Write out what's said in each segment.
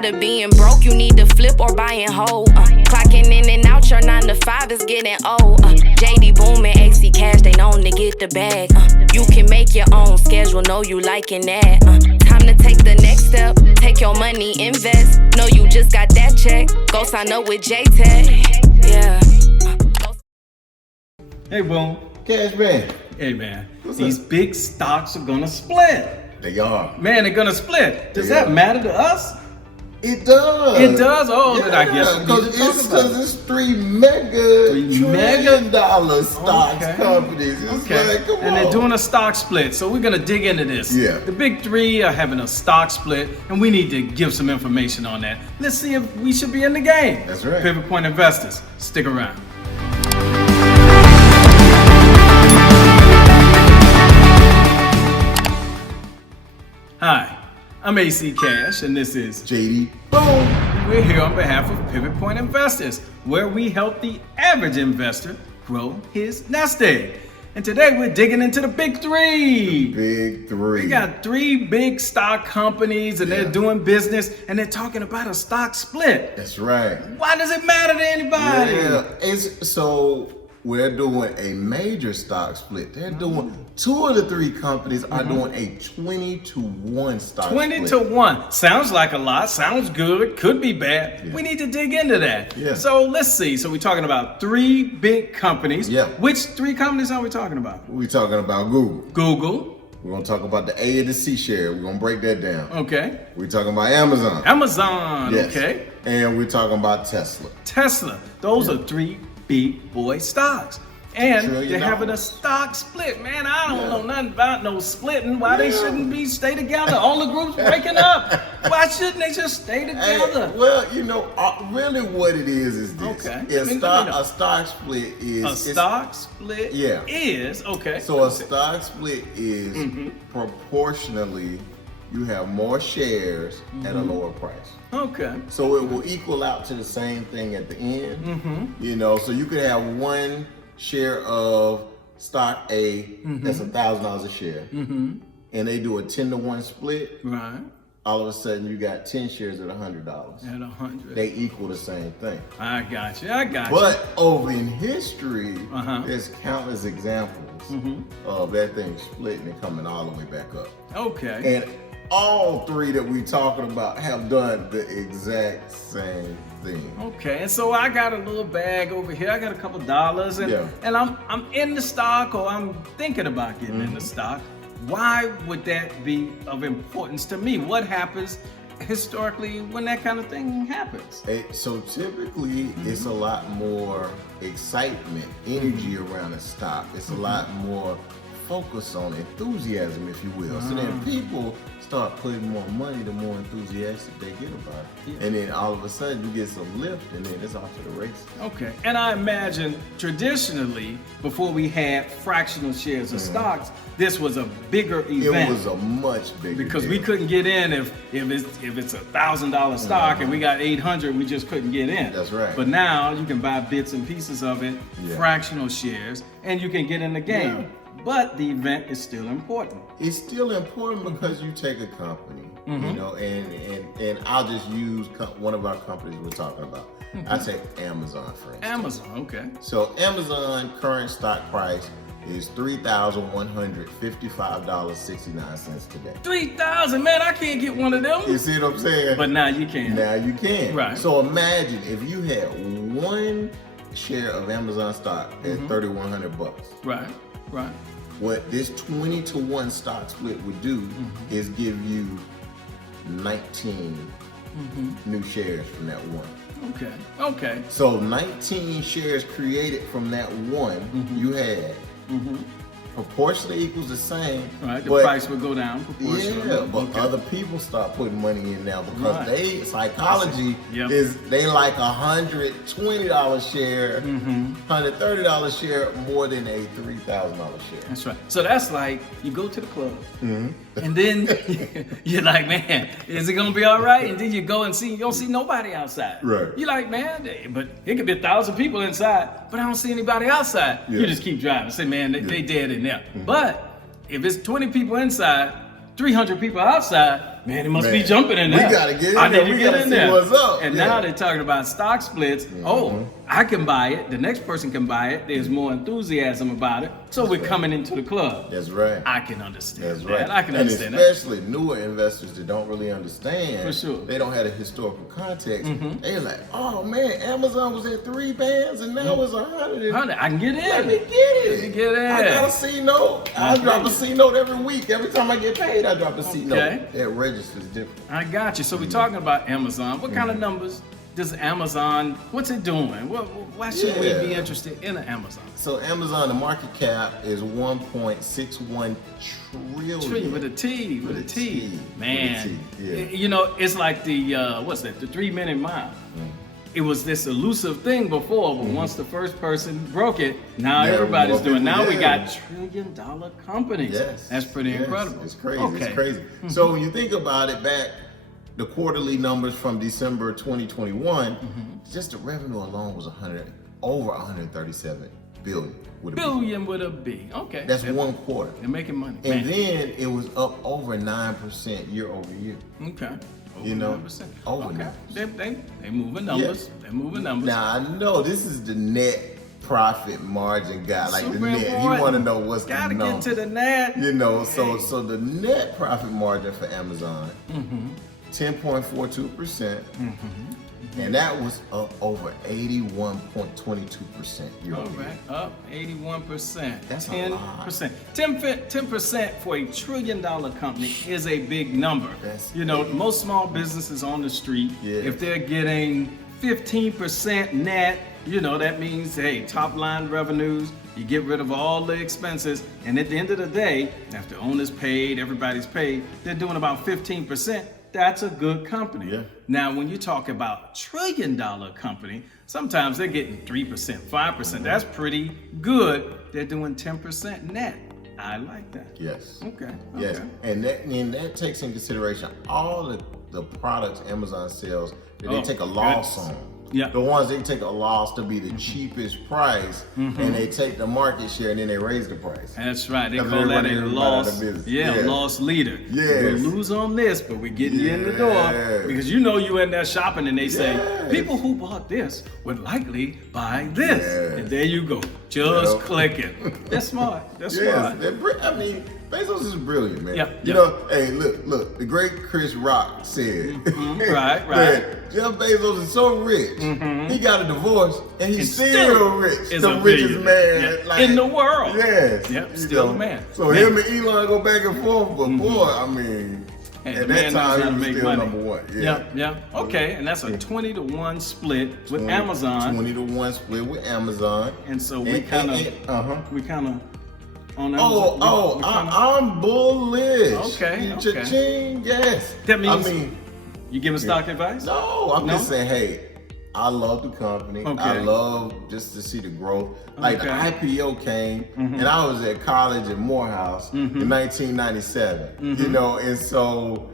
Tired of being broke, you need to flip or buy and hold. Clocking in and out, your 9 to 5 is getting old. JD Boom and AC Cash, they known to get the bag. You can make your own schedule, know you liking that. Time to take the next step, take your money, invest. Know you just got that check, go sign up with JTech. Yeah. Hey, Boom. Cash man. Hey, man. What's These up? big stocks are gonna split. They are. Man, they're gonna split. Does They that are. matter to us? It does. It does? Oh, then I guess we need to talk about because it. it's three mega trillion-dollar stocks Okay. companies. It's Okay. like, come And on. they're doing a stock split, so we're gonna dig into this. Yeah. The big three are having a stock split, and we need to give some information on that. Let's see if we should be in the game. That's right. Pivot Point Investors, stick around. Hi, I'm AC Cash, and this is JD. Boom. We're here on behalf of Pivot Point Investors, where we help the average investor grow his nest egg. And today we're digging into the big three. Big three. We got three big stock companies, and they're Yeah. doing business, and they're talking about a stock split. That's right. Why does it matter to anybody? Yeah. So we're doing a major stock split. They're doing two of the three companies are doing a 20-to-1 stock 20 split. to 1. Sounds like a lot, sounds good, could be bad. Yeah. We need to dig into that. Yeah. So let's see. So we're talking about three big companies. Yeah. Which three companies are we talking about? We're talking about Google. Google. We're gonna talk about the A and the C share. We're gonna break that down. Okay. We're talking about Amazon. Amazon. Yes. Okay. And we're talking about Tesla. Tesla. Those are three big boy stocks. And Trillion they're having a dollars. stock split. Man, I don't Yeah. know nothing about no splitting. Why they Yeah. shouldn't be stay together? All the groups breaking up. Why shouldn't they just stay together? Hey, well, really what it is this. Okay. A I mean, stock split is A stock split Yeah. is okay. So a stock split is Mm-hmm. proportionally you have more shares at Mm-hmm. a lower price. Okay. So it will equal out to the same thing at the end. Mm-hmm. So you could have one share of stock A Mm-hmm. that's $1,000 a share, and they do a 10-to-1 split. Right. All of a sudden, you got 10 shares at $100. At 100. They equal the same thing. I got you. I got But over in history, Uh-huh. there's countless examples of that thing splitting and coming all the way back up. you. Okay. And all three that we talking about have done the exact same thing. Okay, and so I got a little bag over here. I got a couple dollars, and Yeah. and I'm in the stock, or I'm thinking about getting in the stock. Why would that be of importance to me? What happens historically when that kind of thing happens? So typically, it's a lot more excitement, energy around a stock. It's a lot more focus on enthusiasm, if you will. So then people start putting more money, the more enthusiastic they get about it. Yeah. And then all of a sudden you get some lift and then it's off to the races. Okay, and I imagine traditionally, before we had fractional shares of stocks, this was a bigger event. It was a much bigger because deal. we couldn't get in if it's $1,000 stock and we got 800, we just couldn't get in. That's right. But now you can buy bits and pieces of it, Yeah. fractional shares, and you can get in the game. Yeah. But the event is still important. It's still important because you take a company, and I'll just use one of our companies we're talking about. I take Amazon, for instance. Amazon, okay. So Amazon current stock price is $3,155.69 today. 3,000, man, I can't get one of them. You see what I'm saying? But now you can. Now you can. Right. So imagine if you had one share of Amazon stock at $3,100. Right, right. What this 20-to-1 stock split would do is give you 19 new shares from that one. Okay, okay. So 19 shares created from that one you had proportionally equals the same. Right, the but- price would go down proportionally. Yeah, but Okay. other people start putting money in now because Right. they psychology Yep. is they like $120 share, $130 share more than a $3,000 share. That's right. So that's like you go to the club, and then you're like, man, is it gonna be all right? And then you go and see, you don't see nobody outside. Right. You're like, man, but it could be 1,000 people inside, but I don't see anybody outside. Yeah. You just keep driving. Say, man, they dead in there. But if it's 20 people inside, 300 people outside, Man, it must be jumping in there. We gotta get in I there. need to We get gotta in see there. what's up. And Yeah. now they're talking about stock splits. Oh, I can buy it. The next person can buy it. There's more enthusiasm about it. So we're coming into the club. That's right. I can understand That's that. right. I can and understand that. especially newer investors that don't really understand. For sure. They don't have a historical context. They're like, oh man, Amazon was at 3 bands and now it's 100. Honey, I can get in. Let me get it. Let me get in. I got a C note. I drop a C note every week. Every time I get paid, I drop a C note. Okay. That registers different. I got you. So we're talking about Amazon. What kind of numbers does Amazon, what's it doing? Why should we be Yeah. interested in Amazon? So Amazon, the market cap is 1.61 trillion. With a T, with a T. Man, With a T, yeah. you know, it's like the, what's that, the 3-minute mile. It was this elusive thing before, but once the first person broke it, now Yeah, everybody's more doing. people, Now we yeah. got $1 trillion companies. Yes. That's pretty Yes. incredible. It's crazy. Okay. It's crazy. So when you think about it back, the quarterly numbers from December 2021, just the revenue alone was over 137 billion. With a B. Billion with a B. Okay. That's They're- one quarter. They're making money. And Man. then it was up over 9% year over year. Okay. Over You know, 9%. over okay. 9%. They moving numbers. They're moving numbers. Now I know this is the net profit margin guy, like the Super net. important. He want to know what's Gotta the number. get to the net. You know, so Hey. so the net profit margin for Amazon, 10.42%, and that was up over 81.22% year All over year. right, up 81%. That's a 10%. 10% for a $1 trillion company is a big number. That's You know, big. most small businesses on the street, Yes. if they're getting 15% net, you know, that means, hey, top line revenues, you get rid of all the expenses, and at the end of the day, after owners paid, everybody's paid, they're doing about 15%. That's a good company. Yeah. Now, when you talk about $1 trillion company, sometimes they're getting 3%, 5%. That's pretty good. They're doing 10% net. I like that. Yes. Okay. Yes, okay. and that takes in consideration all the products Amazon sells that they Oh, take a loss goodness. on. Yeah. The ones they take a loss to be the cheapest price, and they take the market share and then they raise the price. That's right. They Because call that everybody- a everybody loss. out of business. Yeah, Yeah. loss leader. Yes. We'll lose on this, but we're getting you in the door Yes. because you know you in there shopping, and they say Yes. people who bought this would likely buy this, Yes. and there you go. Just Yep. click it. That's smart. That's Yes, smart. I mean, Bezos is brilliant, man. Yep, You yep. know, hey, look, the great Chris Rock said, Right. that Jeff Bezos is so rich, he got a divorce, and he's And still rich. is The a richest billionaire. man Yeah. In the world. Yes. Yep, you still know. the man. So Man. him and Elon go back and forth, but boy, I mean, Hey, the at man that knows time how he to was make still money. number one. Yeah. Yep. Okay, and that's a 20-to-1 split with 20 Amazon, 20-to-1 split with Amazon. and so we kind of on Amazon. Oh, I'm bullish. Okay, okay. Cha-ching, yes. That means I mean, you giving stock advice? no, I'm No? just saying, hey, I love the company. I Okay. love just to see the growth. Like the Okay. IPO came, and I was at college at Morehouse in 1997. You know, and so.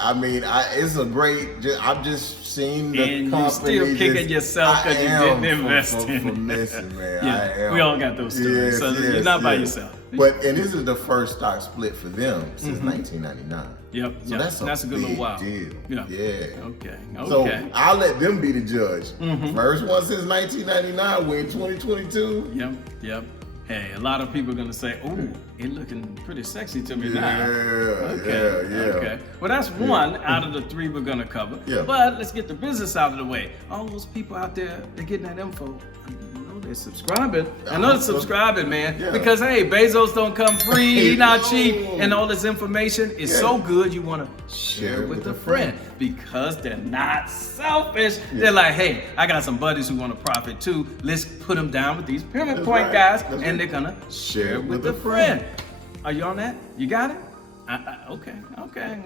I mean, it's a great. I've just seen the And you company. still kicking just- yourself 'cause I you am didn't invest for in missing, man. Yeah, I am. we all got those stories, so you're not by yourself. But this is the first stock split for them since 1999. Yep. So yep. that's a good little big while. deal. Yeah. Yeah. Okay. So Okay. I'll let them be the judge. First one since 1999. We're in 2022. Yep. Hey, a lot of people are gonna say, "Oh, it looking pretty sexy to me Yeah, now." yeah. Okay. Well, that's one out of the three we're gonna cover. Yeah. But let's get the business out of the way. All those people out there, they're getting that info. I know they're subscribing. I know they're subscribing, man. Yeah. Because hey, Bezos don't come free. He not cheap, No. and all this information is Yeah. so good. You wanna share it with a friend because they're not selfish. Yeah. They're like, hey, I got some buddies who want to profit too. Let's put them down with these pyramid That's point right. guys, That's and right. they're gonna share it with a friend. Are you on that? You got it? Okay.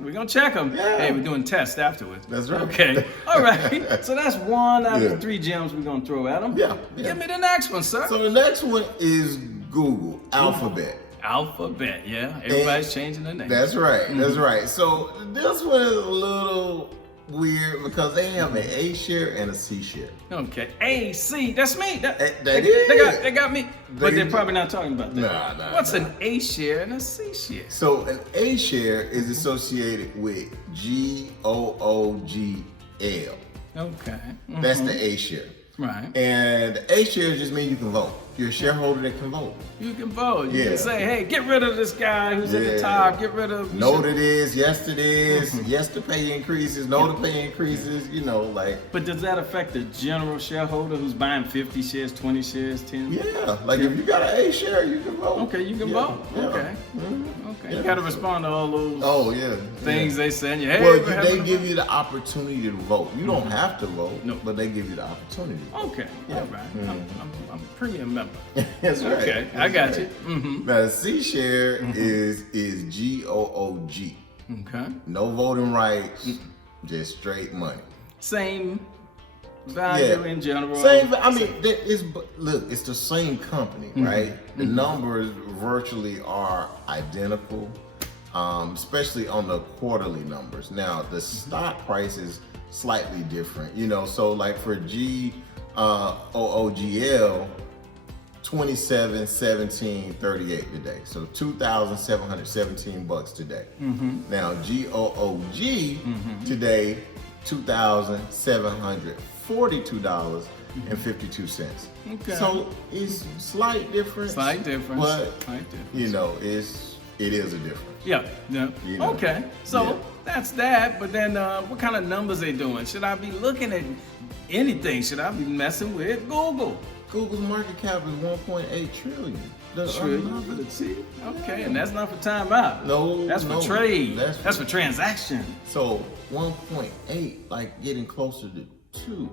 We're gonna check them. Yeah. Hey, we're doing tests afterwards. That's right. Okay. All right. So that's one out of Yeah. the three gems we're gonna throw at them. Yeah. Give me the next one, sir. So the next one is Google Alphabet. Alphabet. Yeah. Everybody's changing their name. That's right. That's right. So this one is a little weird because they have an A share and a C share. Okay. A, C, that's me. They got me. But they're probably not talking about that. Nah. What's an A share and a C share? So an A share is associated with GOOGL. Okay. That's the A share. Right. And the A share just means you can vote. You're a shareholder that can vote. You can vote. You Yeah. can say, hey, get rid of this guy who's at the Yeah. top. Get rid of. No to this, yes to this, yes to pay increases, no to pay increases, like. But does that affect the general shareholder who's buying 50 shares, 20 shares, 10? Yeah, like if you got an A share, you can vote. Okay, you can Yeah, vote. yeah. Okay. Mhm. Okay. Yeah. You got to respond to all those Oh yeah. things they send you. Hey, Well, we're they having a give vote. you the opportunity to vote. You don't have to vote, No. but they give you the opportunity. Okay. Yeah. All right. I'm a premium member. That's right. Okay, I That's got right. you. Mm-hmm. Now the C share is GOOG. Okay. No voting rights, just straight money. Same value in general. Same. I mean, look, it's the same company, right? The numbers virtually are identical, especially on the quarterly numbers. Now, the stock price is slightly different, So, like for GOOGL, 27.17.38 today. So $2,717 today. Now GOOG today, $2,742.52. Okay. So it's slight difference. Slight difference. But Slight difference. it is a difference. Yeah. Okay. So Yeah. that's that. But then what kind of numbers they doing? Should I be looking at anything? Should I be messing with Google? Google's market cap is 1.8 trillion. Trillion for the T? Okay, and that's not for time out. No, That's for no. trade. That's That's for transaction. So 1.8, like getting closer to 2.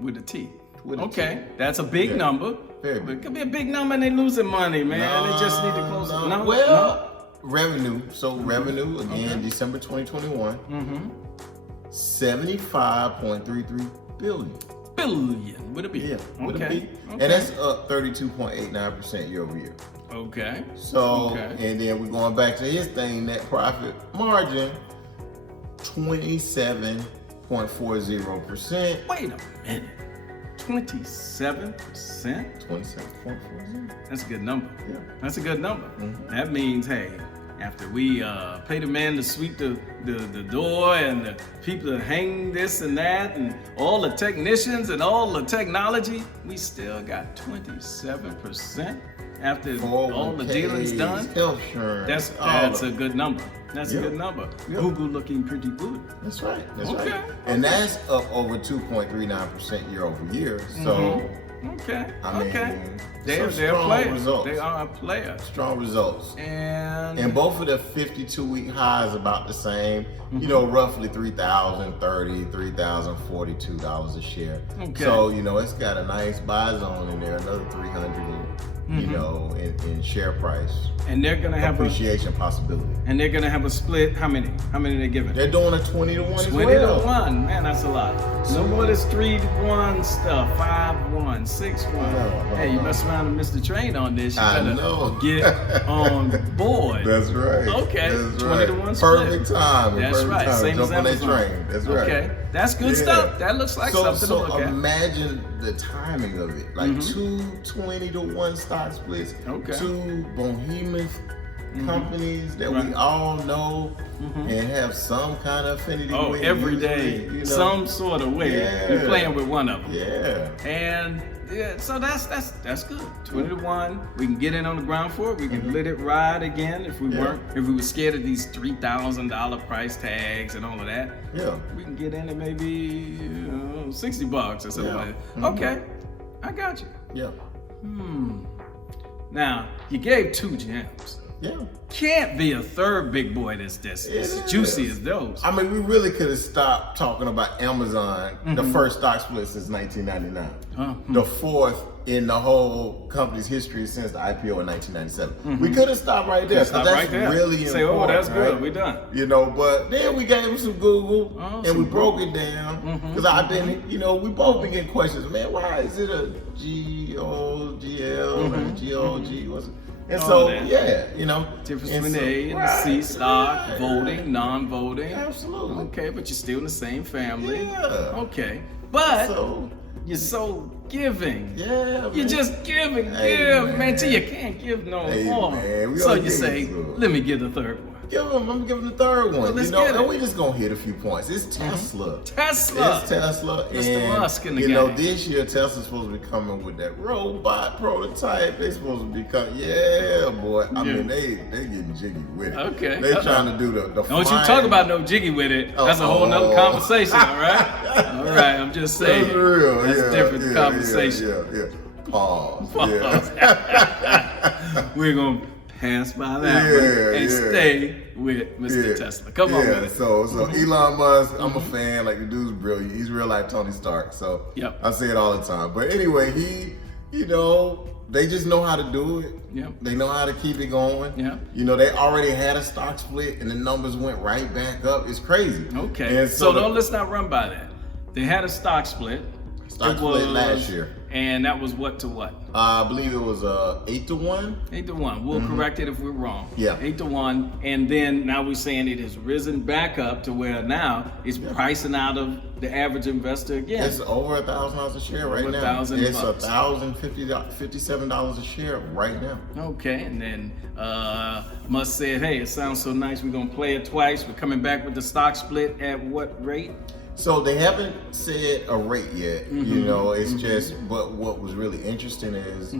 With the T. With a Okay, T. that's a big Yeah. number. Very But big. it could be a big number and they losing money, man. They just need to close it. No, revenue. So revenue again, December 2021. 75.33 billion. billion. Would it be? Yeah, with a Okay. B. And that's up 32.89% year over year. Okay. So, Okay. and then we're going back to his thing, net profit margin, 27.40%. Wait a minute. 27%? 27.40. That's a good number. Yeah. That's a good number. That means, hey, after we pay the man to sweep the door and the people to hang this and that and all the technicians and all the technology, we still got 27% after all the dealing's done. Health insurance. That's a good number. That's a Yeah. good number. Yeah. Google looking pretty good. That's right. That's Okay. right. And that's up over 2.39% year over year. So, Okay. I mean, They're some strong players. results. They are a player. strong results. And both of the 52-week highs about the same. Roughly $3,030, $3,042 a share. Okay. So it's got a nice buy zone in there, another 300, in share price and they're gonna have appreciation possibility. a split. How many? How many they giving? They're doing a 20-to-1 as 20 well. to 1. Man, that's a lot. No more this 3-to-1 stuff. 5-1, 6-1. No, Hey, you no. mess around and miss the train on this. You I better know. get on board. That's right. Okay, That's 20 right. to 1 split. Perfect time. That's Perfect right. time. Same Jump as on that Amazon. train. That's right. Okay, that's good Yeah. stuff. That looks like something to look at. Imagine the timing of it. Like 2 20-to-1 stock splits. Okay. 2 behemoth companies that we all know and have some kind of affinity Oh, with. every usually, day, some sort of way. Yeah. You're playing with one of them. Yeah. And yeah, so that's good. 20 to 1. We can get in on the ground floor. We can let it ride again if we were scared of these $3,000 price tags and all of that. Yeah. We can get in at maybe $60 or something Yeah. like that. Okay, I got you. Yeah. Now you gave 2 gems. Yeah. Can't be a third big boy that's as It juicy is. as those. I mean, we really could have stopped talking about Amazon, the first stock split since 1999. The fourth in the whole company's history since the IPO in 1997. We could have stopped right there. Stop that's right there. really Say, important. oh, that's good. right? We done. But then we gave him some Google and some we broke it down. Because I've been, we both been getting questions. Man, why is it a GOGL and a GOG? What's it? And all so, that. yeah, you know. Difference and between so- the A and the right, C stock, right, voting, right. non-voting. Absolutely. Okay, but you're still in the same family. Yeah. Okay, but So, you're so giving. yeah, You're man. just giving, Hey, give, man, man. till you can't give no Hey, more. man, we So gonna you give say, it to 'em. let me give the third one. I'm giving the third one. Well, let's you know, get it. and we just gonna hit a few points. It's Tesla. Tesla. It's Tesla. Mr. And, Musk in the you know, game. this year Tesla's supposed to be coming with that robot prototype. They supposed to be coming. Yeah, boy. I Yeah. mean, they getting jiggy with it. Okay. They trying to do the Don't you flying- talk about no jiggy with it. That's a whole nother Uh-oh. conversation, all right? All right, I'm just saying. That's real. That's yeah, a different yeah, conversation. Yeah. Pause. Pause. Yeah. We're going to pass by that Yeah, one and yeah. stay with Mr. Tesla. Come on with it. So Elon Musk, I'm a fan. Like, the dude's brilliant. He's real life Tony Stark. So Yep. I say it all the time. But anyway, he, you know, they just know how to do it. Yep. They know how to keep it going. Yep. You know, they already had a stock split and the numbers went right back up. It's crazy. Okay. And So the let's not run by that. They had a stock split. stock It split was- last year. And that was what to what? I believe it was 8-1. 8-1. We'll correct it if we're wrong. Mm-hmm. Yeah. 8-1. And then now we're saying it has risen back up to where now it's pricing out of the average investor again. It's over $1,000 a share right Over now. $1,000 It's bucks. $1,057 a share right now. Okay, and then Musk said, hey, it sounds so nice, we're gonna play it twice. We're coming back with the stock split at what rate? So they haven't said a rate yet, you know, it's just, but what was really interesting is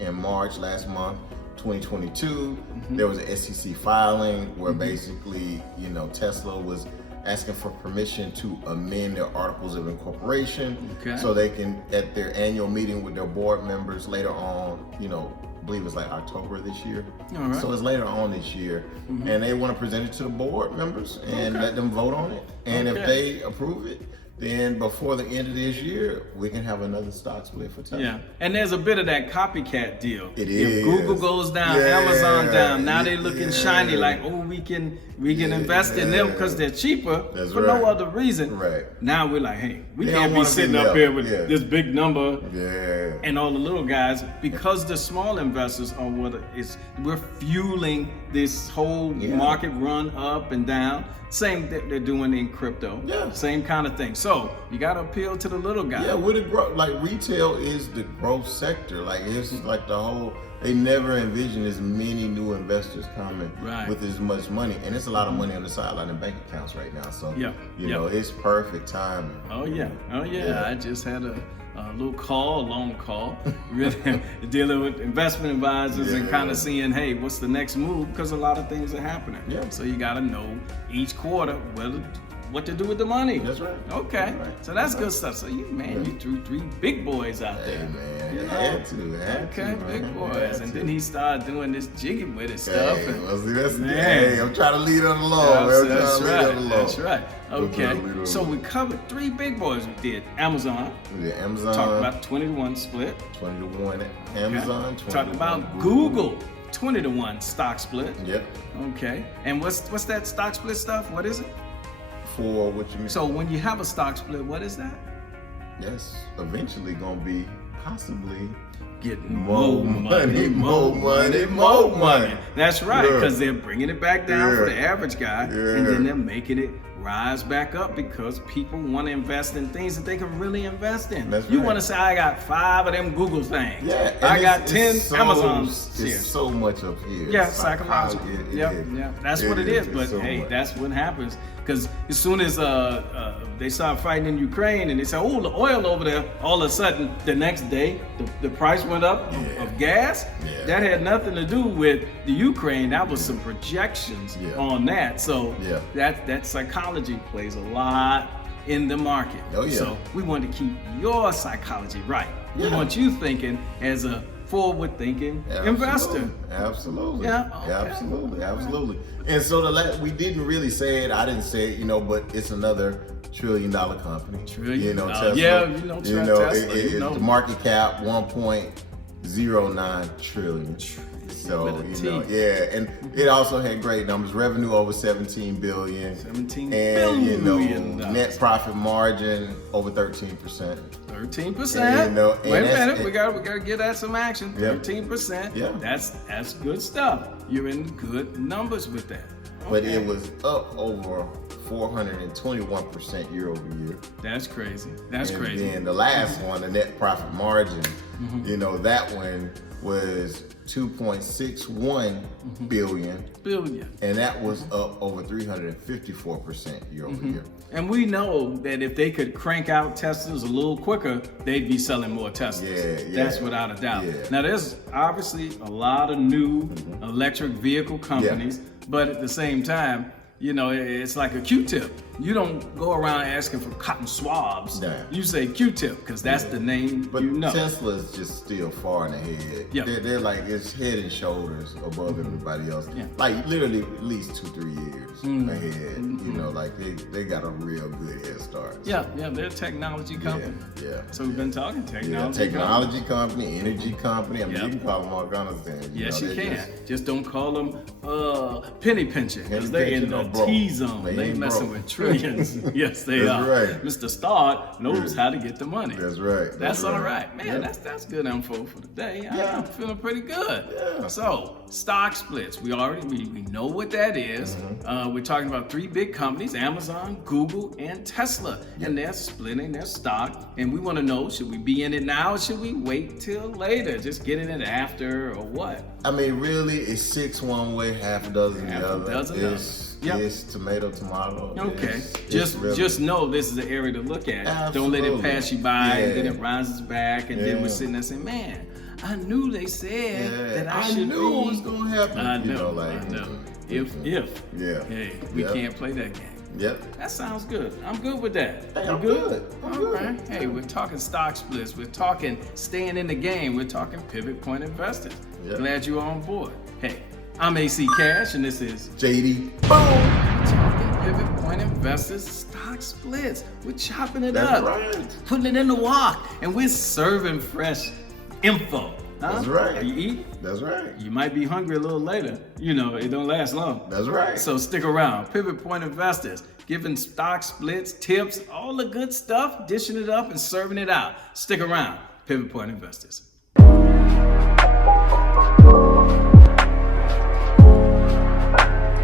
in March last month, 2022, there was an SEC filing where basically, you know, Tesla was asking for permission to amend their articles of incorporation Okay. so they can, at their annual meeting with their board members later on, you know, I believe it's like October this year. All right. So it's later on this year. And they want to present it to the board members and let them vote on it. And if Okay. they approve it, then before the end of this year, we can have another stock split for Tesla. Yeah, and there's a bit of that copycat deal. It If is. Google goes down, Yeah. Amazon down, now they looking Yeah. shiny like, oh, we can invest in them because they're cheaper That's for right. no other reason. Right. Now we're like, hey, we They can't don't be wanna be sitting up left. here with Yeah. this big number Yeah. and all the little guys because the small investors are what is we're fueling this whole Yeah. market run up and down. Same that they're doing in crypto. Yeah. Same kind of thing. So you got to appeal to the little guy. Yeah, with the growth, like retail is the growth sector. Like it's like the whole. They never envisioned as many new investors coming Right. with as much money, and it's a lot of money on the sideline in bank accounts right now. So Yeah, you yeah. know, it's perfect timing. Oh yeah, Yeah. I just had a little call, a long call, really dealing with investment advisors and Yeah. kind of seeing, hey, what's the next move? Because a lot of things are happening. Yeah. So you got to know each quarter what to do with the money. That's right. Okay. That's right. So that's good stuff. So you threw three big boys out Hey there. man, You you know? had to. Okay, big man. boys. Had And to. then he started doing this jiggy with his stuff. Hey, and- well, see, that's Man. hey, I'm trying to lead on the law. That's, man. I'm that's trying to right. lead on the law. That's right. I'm trying to lead Okay. on So the we law. covered three big boys. We did Amazon. Yeah, Amazon. Talk about 20-1 split. 20-1 Okay. Amazon. 20 Talk about Google. 20-1 stock split. Yep. Okay. And what's that stock split stuff? What is it? For what you mean? So when you have a stock split, what is that? yes, eventually gonna be possibly Getting more money, more money, more money. That's right, Yeah. because they're bringing it back down for Yeah. the average guy, and Yeah. then they're making it rise back up because people want to invest in things that they can really invest in. That's You right. want to say, I got 5 of them Google things. Yeah, I and got it's 10 so, Amazon It's shares. so much up here. Yeah, It's psychological. it Yeah, is. yeah, that's what it is. It's But so hey, much. that's what happens. Because as soon as they start fighting in Ukraine and they say, oh, the oil over there, all of a sudden, the next day, the price went up Yeah. of gas. Yeah. That had nothing to do with the Ukraine. That was some projections Yeah. on that. So Yeah. that psychology plays a lot in the market. Oh, yeah. So we want to keep your psychology right. We Yeah. want you thinking as a forward-thinking investor. Absolutely. Yeah, okay. Absolutely. Absolutely. And so we didn't really say it. I didn't say it, but it's another $1 trillion company. Trillion. Tesla. Yeah, Tesla, The market cap 1.09 trillion. So With a T. and it also had great numbers. Revenue over 17 billion. $17 and billion. net profit margin over 13%. 13%. You know, and Wait a that's- minute, we gotta get at some action. Yeah. 13%. Yeah. That's good stuff. You're in good numbers with that. But Okay. it was up over 421% year over year. That's crazy. That's And crazy. then the last one, the net profit margin, Mm-hmm. you know, that one was 2.61 billion, Billion. and that was up over 354% year over year. And we know that if they could crank out Teslas a little quicker, they'd be selling more Teslas. Yeah, That's yeah. without a doubt. Yeah. Now, there's obviously a lot of new electric vehicle companies, but at the same time, you know, it's like a Q-tip. You don't go around asking for cotton swabs. Nah. You say Q-tip because that's the name But you know. Tesla's just still far in ahead. Yeah. They're like, it's head and shoulders above everybody else. Yeah. Like literally at least 2-3 years ahead. You know, like they got a real good head start. Yeah, they're a technology company. Yeah. So we've been talking Yeah, technology. technology company, energy company. I mean, Yep. you can call them all kinds of things. Yes, know, you they can. just- Just don't call them penny pinching because Penny they in pinching the or broke. T zone. They They ain't messing broke. with trillions. Yes, they That's are. right. Mr. Stark knows how to get the money. That's right. That's all right, man. Yeah. That's good info for today. Yeah. I'm feeling pretty good. Yeah. So stock splits. We know what that is. Mm-hmm. We're talking about 3 big companies: Amazon, Google, and Tesla, and they're splitting their stock. And we want to know: should we be in it now, or should we wait till later? Just get in it after, or what? I mean, really, it's 6 one way, half a dozen Half the a other. dozen the other. Yep. It's tomato. Okay. It's Just really- just know this is an area to look at. Don't let it Absolutely. pass you by, and then Yeah. it rises back, and then we're Yeah. sitting there saying, "Man, I knew they said that I should knew be." it was gonna happen. I you know. know, like I know. mhm. If Yeah. hey, we Yep. can't play that game. Yep. That sounds good. I'm good with that. Hey, You I'm good. I'm All good. right. Hey, we're talking stock splits. We're talking staying in the game. We're talking pivot point investors. Yep. Glad you're on board. Hey, I'm AC Cash, and this is JD. Talking Pivot Point Investors stock splits. We're chopping it That's up, right. putting it in the wok, and we're serving fresh info. Huh? That's right. You eat, That's right. you might be hungry a little later. You know, it don't last long. That's right. So stick around. Pivot Point Investors, giving stock splits, tips, all the good stuff, dishing it up and serving it out. Stick around. Pivot Point Investors.